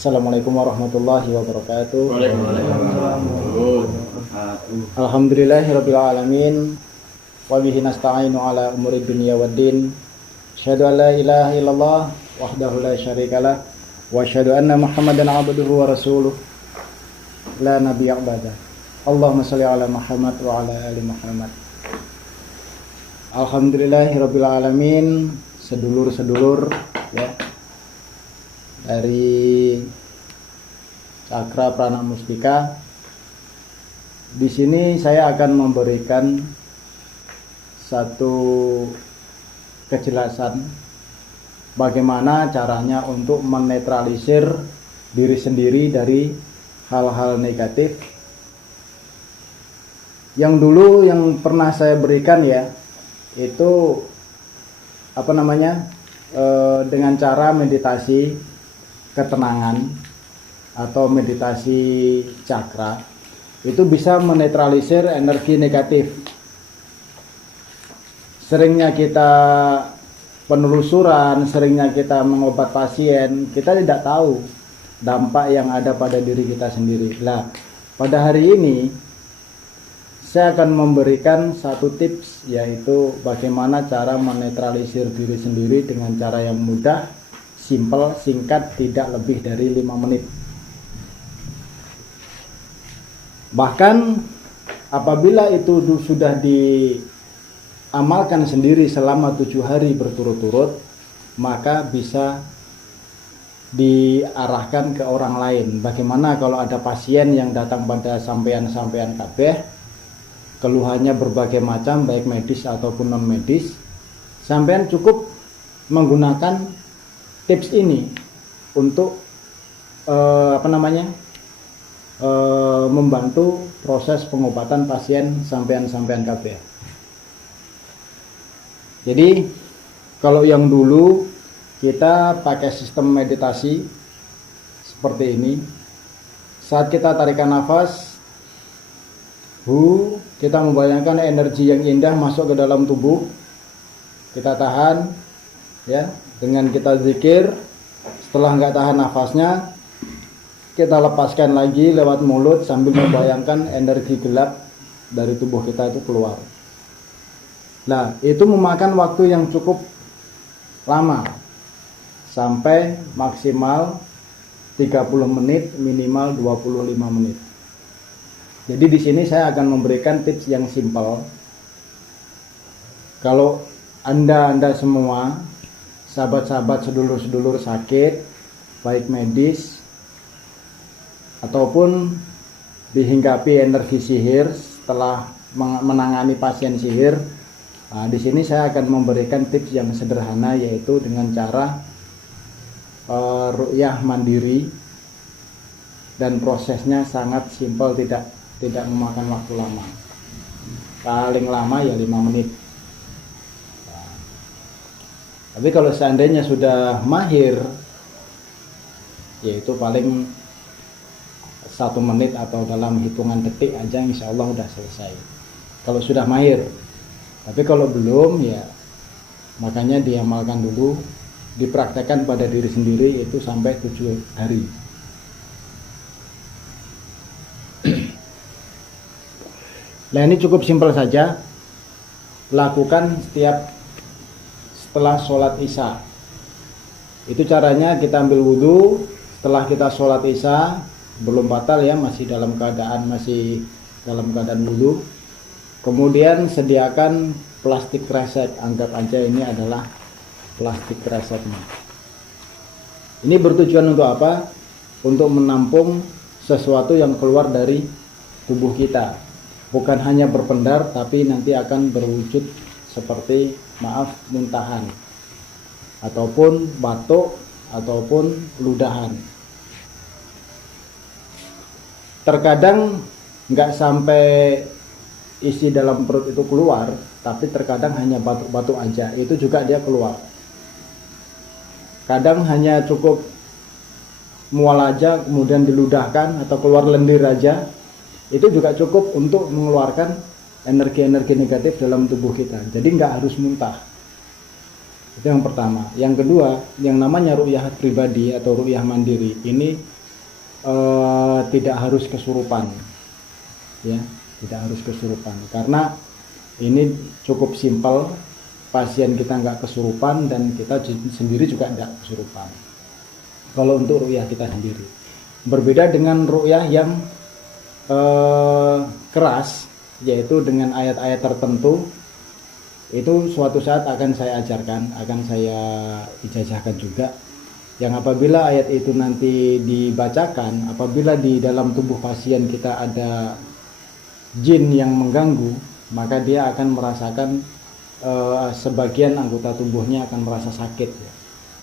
Assalamualaikum warahmatullahi wabarakatuh. Waalaikumsalam. Alhamdulillahirabbil alamin wa bihi nasta'inu ala umuri dunya waddin. Asyhadu an la ilaha illallah wahdahu la syarikalah wa asyhadu anna Muhammadan abduhu wa rasuluh la nabiyya ba'da. Allahumma shalli ala Muhammad wa ala ali Muhammad. Alhamdulillahirabbil alamin, sedulur-sedulur ya dari Cakra Prana Mustika. Di sini saya akan memberikan satu kejelasan bagaimana caranya untuk menetralisir diri sendiri dari hal-hal negatif. Yang dulu yang pernah saya berikan ya, itu dengan cara meditasi ketenangan atau meditasi cakra, itu bisa menetralisir energi negatif. Seringnya kita penelusuran, seringnya kita mengobat pasien, kita tidak tahu dampak yang ada pada diri kita sendiri. Nah, pada hari ini saya akan memberikan satu tips, yaitu bagaimana cara menetralisir diri sendiri dengan cara yang mudah, simple, singkat, tidak lebih dari 5 menit. Bahkan apabila itu sudah diamalkan sendiri selama 7 hari berturut-turut, maka bisa diarahkan ke orang lain. Bagaimana kalau ada pasien yang datang pada sampean kabeh, keluhannya berbagai macam, baik medis ataupun non medis, sampean cukup menggunakan tips ini untuk membantu proses pengobatan pasien sampean kabeh. Jadi kalau yang dulu kita pakai sistem meditasi seperti ini, saat kita tarikan nafas, kita membayangkan energi yang indah masuk ke dalam tubuh, kita tahan ya, dengan kita zikir. Setelah nggak tahan nafasnya, kita lepaskan lagi lewat mulut sambil membayangkan energi gelap dari tubuh kita itu keluar. Nah, itu memakan waktu yang cukup lama, sampai maksimal 30 menit, minimal 25 menit. Jadi di sini saya akan memberikan tips yang simpel. Kalau Anda semua, sahabat-sahabat, sedulur-sedulur sakit, baik medis ataupun dihinggapi energi sihir setelah menangani pasien sihir, nah, di sini saya akan memberikan tips yang sederhana, yaitu dengan cara ruqyah mandiri, dan prosesnya sangat simpel, tidak memakan waktu lama, paling lama ya 5 menit. Tapi kalau seandainya sudah mahir, yaitu paling 1 menit atau dalam hitungan detik aja insya Allah udah selesai, kalau sudah mahir. Tapi kalau belum ya makanya diamalkan dulu, dipraktekkan pada diri sendiri, itu sampai 7 hari. Nah, ini cukup simpel saja, lakukan setelah sholat isya. Itu caranya, kita ambil wudhu, setelah kita sholat isya, belum batal ya, masih dalam keadaan wudhu. Kemudian sediakan plastik kresek, anggap aja ini adalah plastik kreseknya. Ini bertujuan untuk apa? Untuk menampung sesuatu yang keluar dari tubuh kita. Bukan hanya berpendar, tapi nanti akan berwujud seperti muntahan, ataupun batuk, ataupun ludahan. Terkadang nggak sampai isi dalam perut itu keluar, tapi terkadang hanya batuk-batuk aja, itu juga dia keluar. Kadang hanya cukup mual aja, kemudian diludahkan, atau keluar lendir aja, itu juga cukup untuk mengeluarkan energi-energi negatif dalam tubuh kita. Jadi nggak harus muntah. Itu yang pertama. Yang kedua, yang namanya ru'yah pribadi atau ru'yah mandiri ini tidak harus kesurupan, ya, tidak harus kesurupan. Karena ini cukup simpel, pasien kita nggak kesurupan dan kita sendiri juga nggak kesurupan. Kalau untuk ru'yah kita sendiri, berbeda dengan ru'yah yang keras, yaitu dengan ayat-ayat tertentu. Itu suatu saat akan saya ajarkan, akan saya ijazahkan juga. Yang apabila ayat itu nanti dibacakan, apabila di dalam tubuh pasien kita ada jin yang mengganggu, maka dia akan merasakan sebagian anggota tubuhnya akan merasa sakit, ya.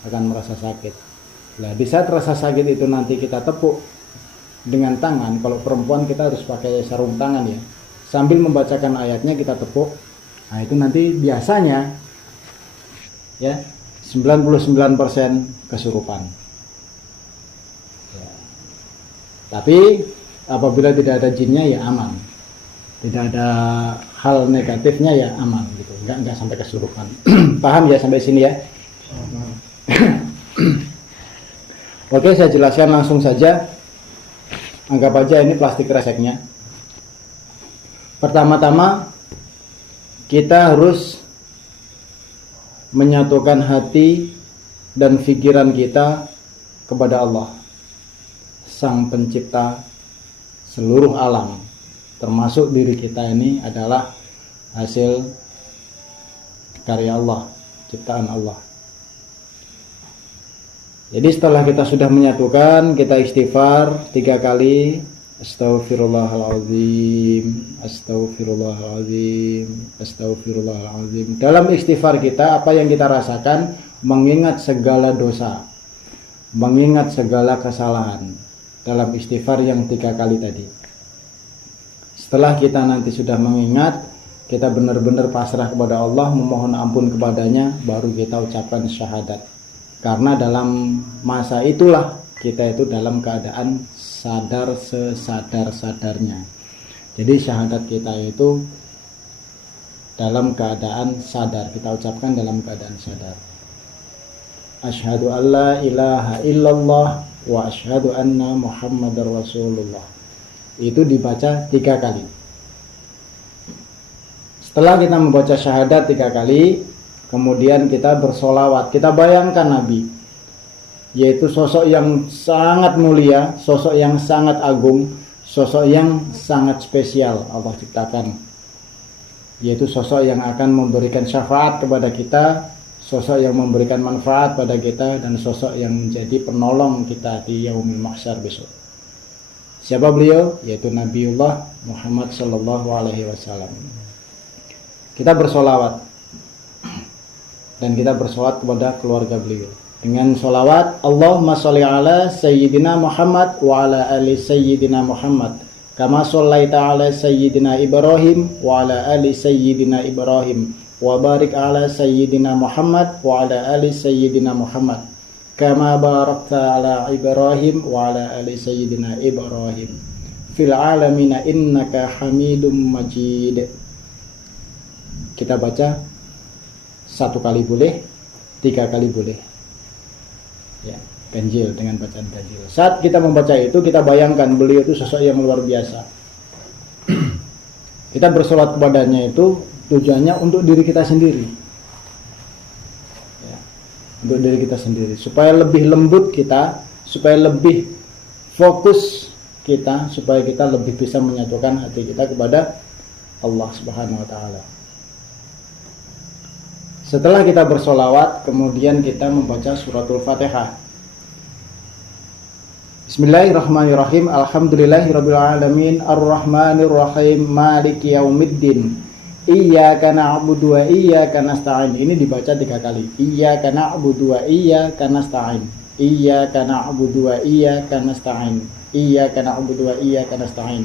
Akan merasa sakit. Nah, di saat rasa sakit itu nanti kita tepuk dengan tangan. Kalau perempuan kita harus pakai sarung tangan, ya. Sambil membacakan ayatnya kita tepuk. Nah, itu nanti biasanya ya 99% kesurupan. Ya. Tapi apabila tidak ada jinnya ya aman. Tidak ada hal negatifnya ya aman gitu. Enggak sampai kesurupan. Paham ya sampai sini ya? Oke, saya jelaskan langsung saja. Anggap aja ini plastik reseknya. Pertama-tama kita harus menyatukan hati dan pikiran kita kepada Allah, Sang Pencipta seluruh alam, termasuk diri kita ini adalah hasil karya Allah, ciptaan Allah. Jadi setelah kita sudah menyatukan, kita istighfar 3 kali. Astaghfirullahaladzim, astaghfirullahaladzim, astaghfirullahaladzim. Dalam istighfar kita, apa yang kita rasakan? Mengingat segala dosa, mengingat segala kesalahan. Dalam istighfar yang 3 kali tadi. Setelah kita nanti sudah mengingat, kita benar-benar pasrah kepada Allah, memohon ampun kepadanya, baru kita ucapkan syahadat. Karena dalam masa itulah kita itu dalam keadaan sadar sesadar-sadarnya. Jadi syahadat kita itu dalam keadaan sadar, kita ucapkan dalam keadaan sadar. Asyhadu an la ilaha illallah wa asyhadu anna Muhammadar Rasulullah. Itu dibaca 3 kali. Setelah kita membaca syahadat 3 kali, kemudian kita bersolawat. Kita bayangkan Nabi, yaitu sosok yang sangat mulia, sosok yang sangat agung, sosok yang sangat spesial Allah ciptakan, yaitu sosok yang akan memberikan syafaat kepada kita, sosok yang memberikan manfaat pada kita, dan sosok yang menjadi penolong kita di yaumil mahsyar besok. Siapa beliau? Yaitu Nabiullah Muhammad sallallahu alaihi wasallam. Kita bersolawat dan kita bersolawat kepada keluarga beliau dengan solawat Allahumma sholli ala Sayyidina Muhammad wa ala ali Sayyidina Muhammad kama shollaita ala Sayyidina Ibrahim wa ala ali Sayyidina Ibrahim wa barik ala Sayyidina Muhammad wa ala ali Sayyidina Muhammad kama barakta ala Ibrahim wa ala ali Sayyidina Ibrahim fil alamina innaka hamidum majid. Kita baca 1 kali boleh, 3 kali boleh. Ya, ganjil dengan bacaan ganjil. Saat kita membaca itu, kita bayangkan beliau itu sosok yang luar biasa. Kita bersolat kepadanya itu tujuannya untuk diri kita sendiri, ya, untuk diri kita sendiri, supaya lebih lembut kita, supaya lebih fokus kita, supaya kita lebih bisa menyatukan hati kita kepada Allah Subhanahu Wa Taala. Setelah kita bersolawat, kemudian kita membaca suratul Fatihah. Bismillahirrahmanirrahim. Alhamdulillahirabbil alamin, arrahmanir rahim, maliki yaumiddin. Iyyaka na'budu wa iyyaka nasta'in. Ini dibaca 3 kali. Iyyaka na'budu wa iyyaka nasta'in. Iyyaka na'budu wa iyyaka nasta'in. Iyyaka na'budu wa iyyaka nasta'in.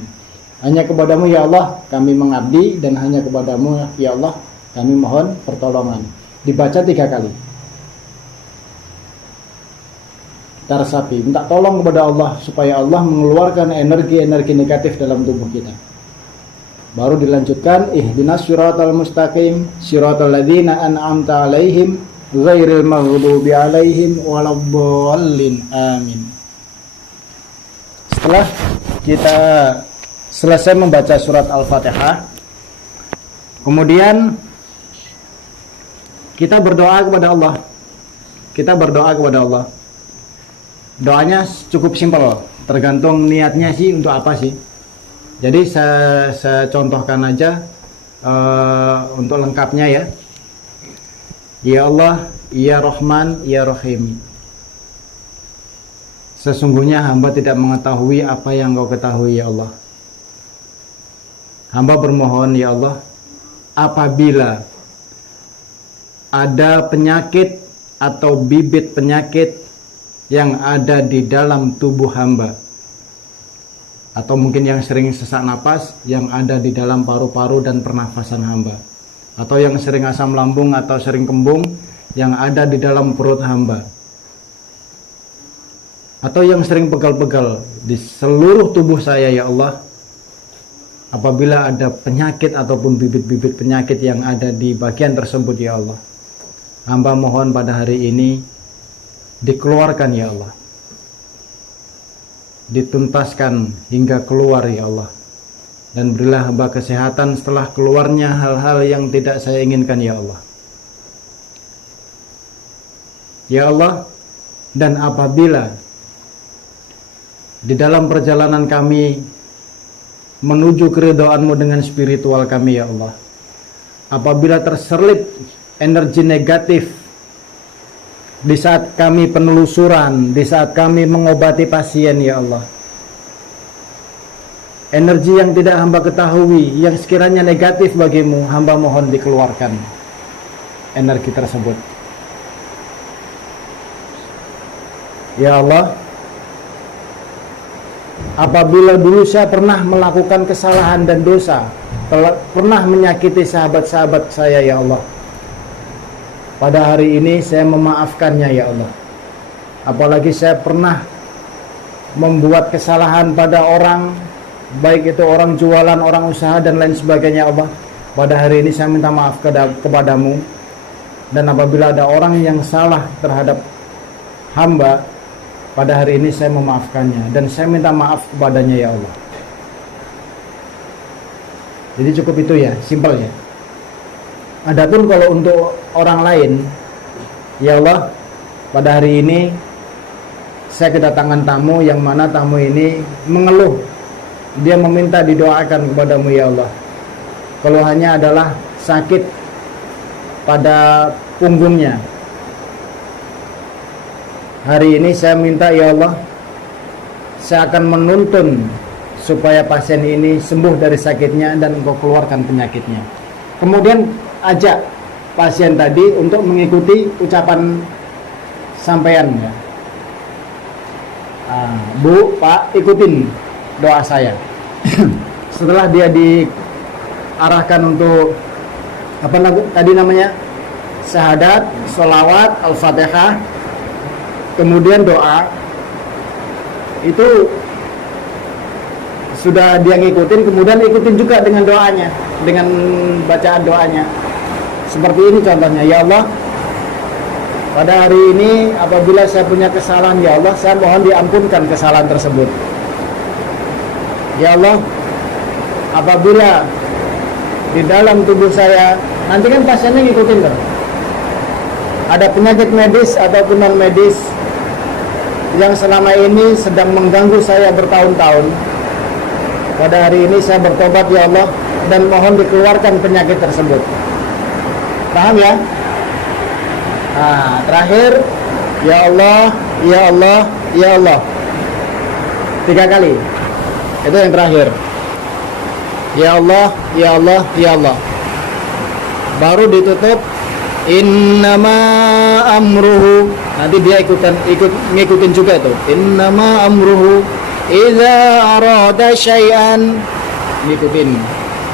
Hanya kepadamu ya Allah kami mengabdi, dan hanya kepadamu ya Allah kami mohon pertolongan. Dibaca 3 kali. Kita resapi, minta tolong kepada Allah supaya Allah mengeluarkan energi-energi negatif dalam tubuh kita. Baru dilanjutkan ihdinas siratal mustaqim siratal ladzina an'amta alaihim ghairil maghdubi alaihim waladdallin. Amin. Setelah kita selesai membaca surat Al-Fatihah, kemudian kita berdoa kepada Allah. Kita berdoa kepada Allah. Doanya cukup simpel, tergantung niatnya sih untuk apa sih. Jadi saya contohkan aja untuk lengkapnya ya. Ya Allah, Ya Rahman, Ya Rahim. Sesungguhnya hamba tidak mengetahui apa yang Engkau ketahui ya Allah. Hamba bermohon ya Allah, apabila ada penyakit atau bibit penyakit yang ada di dalam tubuh hamba, atau mungkin yang sering sesak napas yang ada di dalam paru-paru dan pernafasan hamba, atau yang sering asam lambung atau sering kembung yang ada di dalam perut hamba, atau yang sering pegal-pegal di seluruh tubuh saya ya Allah. Apabila ada penyakit ataupun bibit-bibit penyakit yang ada di bagian tersebut ya Allah, hamba mohon pada hari ini dikeluarkan ya Allah, dituntaskan hingga keluar ya Allah, dan berilah hamba kesehatan setelah keluarnya hal-hal yang tidak saya inginkan ya Allah. Ya Allah, dan apabila di dalam perjalanan kami menuju keridhaan-Mu dengan spiritual kami ya Allah, apabila terselip energi negatif di saat kami penelusuran, di saat kami mengobati pasien ya Allah, energi yang tidak hamba ketahui, yang sekiranya negatif bagimu, hamba mohon dikeluarkan energi tersebut ya Allah. Apabila dulu saya pernah melakukan kesalahan dan dosa, pernah menyakiti sahabat-sahabat saya ya Allah, pada hari ini saya memaafkannya ya Allah. Apalagi saya pernah membuat kesalahan pada orang, baik itu orang jualan, orang usaha dan lain sebagainya Allah, pada hari ini saya minta maaf kepadamu. Dan apabila ada orang yang salah terhadap hamba, pada hari ini saya memaafkannya dan saya minta maaf kepadanya ya Allah. Jadi cukup itu ya, simpel ya. Adapun kalau untuk orang lain, ya Allah, pada hari ini saya kedatangan tamu yang mana tamu ini mengeluh, dia meminta didoakan kepadamu ya Allah. Keluhannya adalah sakit pada punggungnya. Hari ini saya minta ya Allah, saya akan menuntun supaya pasien ini sembuh dari sakitnya dan Engkau keluarkan penyakitnya. Kemudian ajak pasien tadi untuk mengikuti ucapan sampean ya. Bu, Pak, ikutin doa saya. Setelah dia diarahkan untuk apa tadi namanya, syahadat, sholawat, al-fatihah, kemudian doa, itu sudah dia ngikutin, kemudian ikutin juga dengan doanya, dengan bacaan doanya. Seperti ini contohnya, ya Allah, pada hari ini apabila saya punya kesalahan ya Allah, saya mohon diampunkan kesalahan tersebut. Ya Allah, apabila di dalam tubuh saya, nanti kan pasiennya ngikutin kan, ada penyakit medis ataupun non medis yang selama ini sedang mengganggu saya bertahun-tahun, pada hari ini saya bertobat ya Allah dan mohon dikeluarkan penyakit tersebut. Paham ya? Nah, terakhir, ya Allah, ya Allah, ya Allah, 3 kali. Itu yang terakhir. Ya Allah, ya Allah, ya Allah. Baru ditutup innama amruhu. Nanti dia ngikutin juga itu. Innama amruhu idza arada syai'an, ngikutin.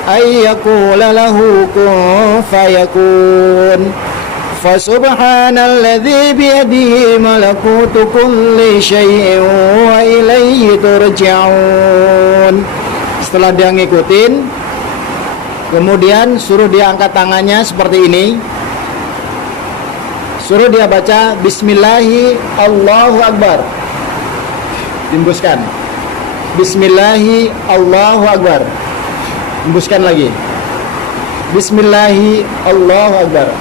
Ayyakula lahu kun fayakun. Fasubhanalladzi biyadihi malakutu kulli syai'in wa ilaihi turja'un. Setelah dia ngikutin, kemudian suruh dia angkat tangannya seperti ini. suruh dia baca Bismillahi Allahu Akbar, hembuskan Bismillahi Allahu Akbar, hembuskan lagi Bismillahi Allahu Akbar.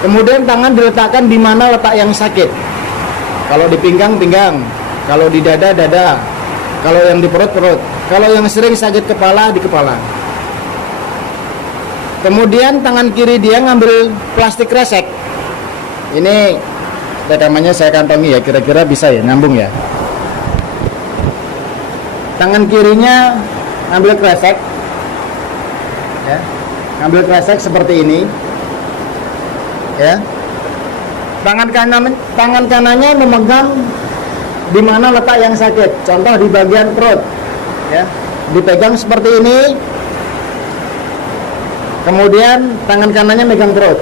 Kemudian tangan diletakkan di mana letak yang sakit. Kalau di pinggang, pinggang. Kalau di dada, dada. Kalau yang di perut, perut. Kalau yang sering sakit kepala, di kepala. Kemudian tangan kiri dia ngambil plastik kresek. Ini rekamannya saya kantongi ya, kira-kira bisa ya, nyambung ya. Tangan kirinya ngambil kresek, ya, ngambil kresek seperti ini, ya. Tangan kanannya memegang di mana letak yang sakit. Contoh di bagian perut, ya, dipegang seperti ini. Kemudian tangan kanannya megang perut.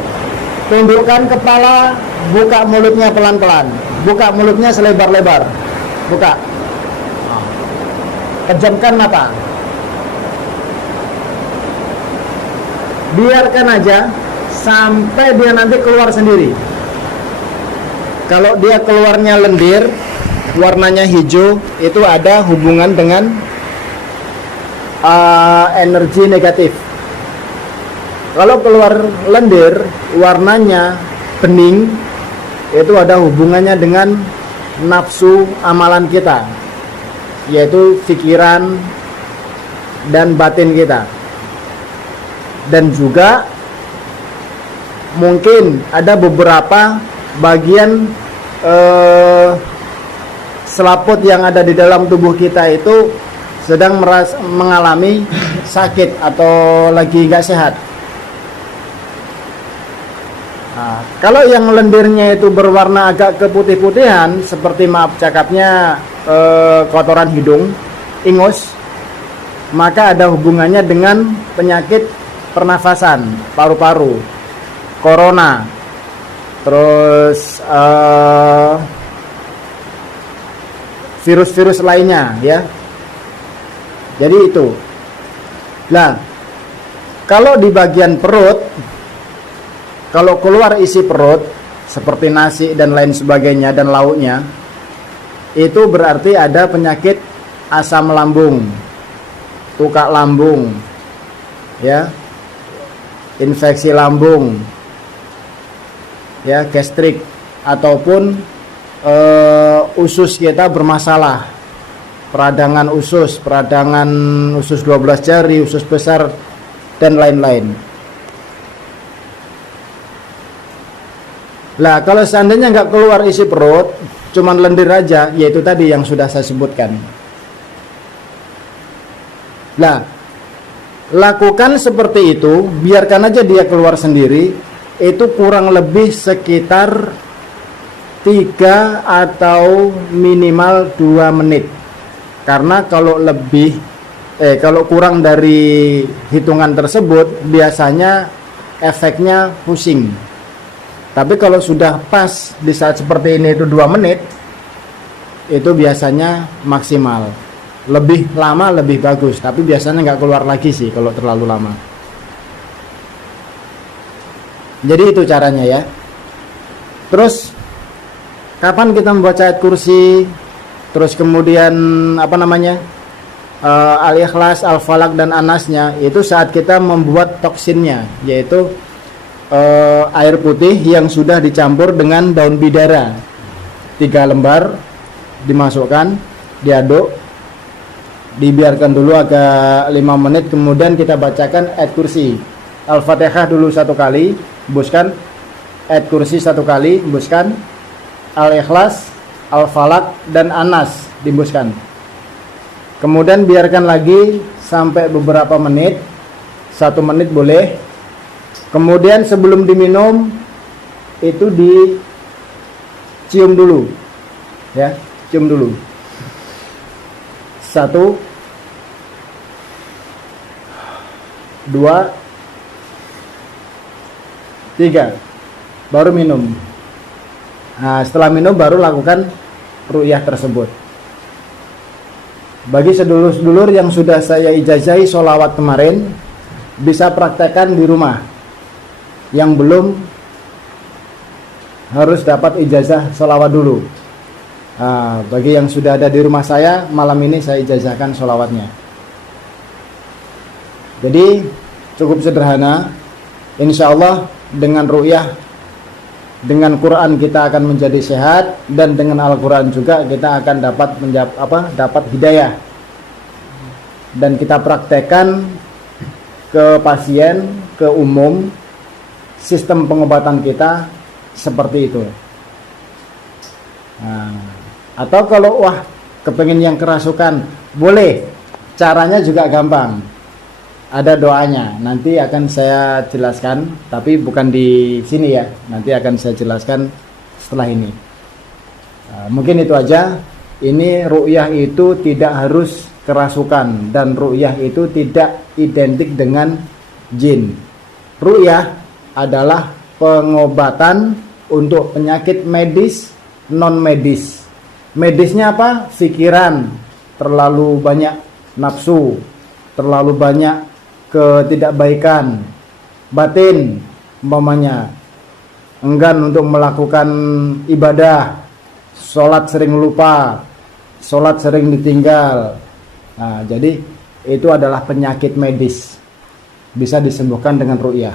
Tundukkan kepala, buka mulutnya pelan-pelan. Buka mulutnya selebar-lebar. Buka. Pejamkan mata. Biarkan aja sampai dia nanti keluar sendiri. Kalau dia keluarnya lendir, warnanya hijau, itu ada hubungan dengan energi negatif. Kalau keluar lendir, warnanya bening, itu ada hubungannya dengan nafsu amalan kita, yaitu pikiran dan batin kita. Dan juga mungkin ada beberapa bagian selaput yang ada di dalam tubuh kita itu sedang mengalami sakit atau lagi nggak sehat. Nah, kalau yang lendirnya itu berwarna agak keputih-putihan, seperti maaf cakapnya kotoran hidung, ingus, maka ada hubungannya dengan penyakit pernafasan, paru-paru, corona, terus virus-virus lainnya, ya. Jadi itu. Nah, kalau di bagian perut, kalau keluar isi perut seperti nasi dan lain sebagainya dan lauknya, itu berarti ada penyakit asam lambung, tukak lambung, ya, infeksi lambung, ya, gastrik, ataupun usus kita bermasalah, peradangan usus 12 jari, usus besar, dan lain-lain. Lah, kalau seandainya nggak keluar isi perut, cuman lendir aja, yaitu tadi yang sudah saya sebutkan. Lah, lakukan seperti itu, biarkan aja dia keluar sendiri, itu kurang lebih sekitar 3 atau minimal 2 menit. Karena kalau kalau kurang dari hitungan tersebut, biasanya efeknya pusing. Tapi kalau sudah pas di saat seperti ini itu 2 menit, itu biasanya maksimal. Lebih lama lebih bagus, tapi biasanya nggak keluar lagi sih kalau terlalu lama. Jadi itu caranya ya. Terus kapan kita membaca ayat kursi, terus kemudian Al-Ikhlas, Al-Falaq dan Anasnya, itu saat kita membuat toksinnya, yaitu air putih yang sudah dicampur dengan daun bidara, 3 lembar dimasukkan, diaduk, dibiarkan dulu agak 5 menit, kemudian kita bacakan ayat kursi. Al-Fatihah dulu 1 kali, hembuskan. Ayat kursi 1 kali, hembuskan. Al-Ikhlas, Al-Falaq dan Anas, dihembuskan. Kemudian biarkan lagi sampai beberapa menit, 1 menit boleh. Kemudian sebelum diminum itu dicium dulu, ya, cium dulu. 1, 2, 3, baru minum. Nah, setelah minum baru lakukan ru'yah tersebut. Bagi sedulur-sedulur yang sudah saya ijazahi sholawat kemarin, bisa praktekkan di rumah. Yang belum, harus dapat ijazah sholawat dulu. Nah, bagi yang sudah ada di rumah saya, malam ini saya ijazahkan sholawatnya. Jadi cukup sederhana. Insya Allah dengan ru'yah, dengan Quran kita akan menjadi sehat, dan dengan Al-Quran juga kita akan dapat hidayah. Dan kita praktekkan ke pasien, ke umum, sistem pengobatan kita seperti itu. Nah, atau kalau kepengen yang kerasukan, boleh. Caranya juga gampang. Ada doanya. Nanti akan saya jelaskan, tapi bukan di sini ya. Nanti akan saya jelaskan setelah ini. Nah, mungkin itu aja. Ini ru'yah itu tidak harus kerasukan, dan ru'yah itu tidak identik dengan jin. Ru'yah adalah pengobatan untuk penyakit medis, non medis. Medisnya apa? Pikiran, terlalu banyak nafsu, terlalu banyak ketidakbaikan batin, umpamanya enggan untuk melakukan ibadah, sholat sering lupa, sholat sering ditinggal. Nah, jadi itu adalah penyakit medis, bisa disembuhkan dengan ru'yah.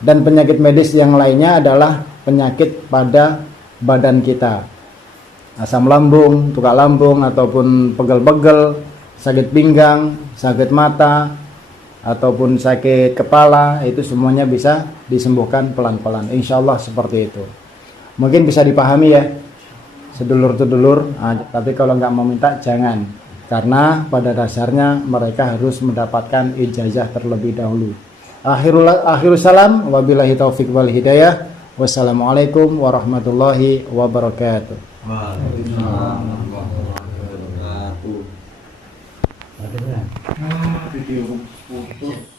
Dan penyakit medis yang lainnya adalah penyakit pada badan kita, asam lambung, tukak lambung, ataupun pegel-pegel, sakit pinggang, sakit mata, ataupun sakit kepala. Itu semuanya bisa disembuhkan pelan-pelan, insya Allah seperti itu. Mungkin bisa dipahami ya sedulur-sedulur. Tapi kalau nggak mau minta jangan, karena pada dasarnya mereka harus mendapatkan ijazah terlebih dahulu. Akhirul salam, wabillahi taufiq wal hidayah. Wassalamualaikum warahmatullahi wabarakatuh. Waalaikumsalam warahmatullahi wabarakatuh. Video putus.